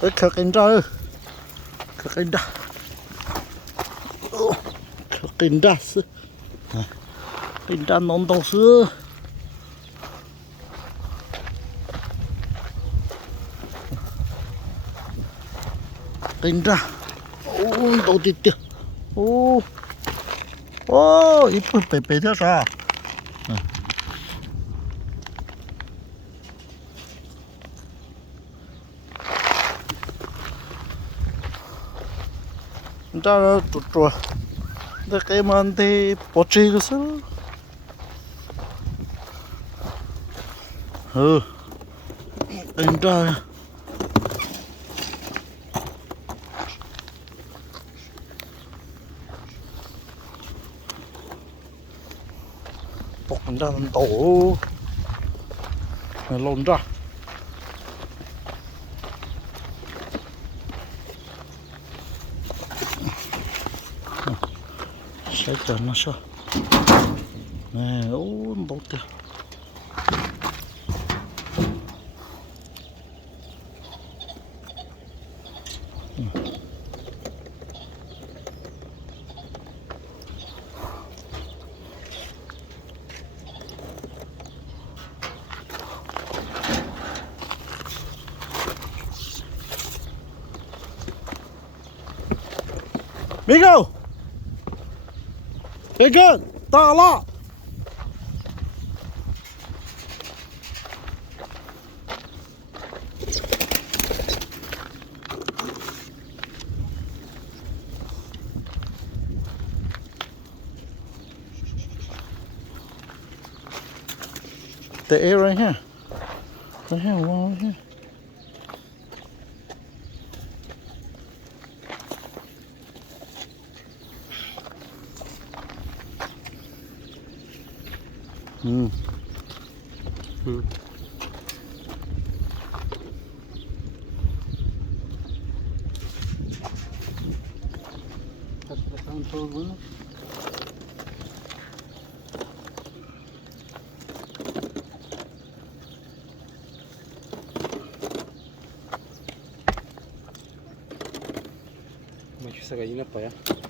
Kerinda. Kerinda. Kerinda. Kerinda nonton sư. Kerinda. 또 어딨대? 오, 이쁜 빼빼자자. Ra tụt rồi, cái mà thì bỏ chơi cái sao? Anh ra. Bọc ra làm tổ lộn ra sẽ chờ nó sao nè bọc tiền Miguel! Miguel! Ta lá! The air right here. Right here, one right here. Macho esa gallina para allá.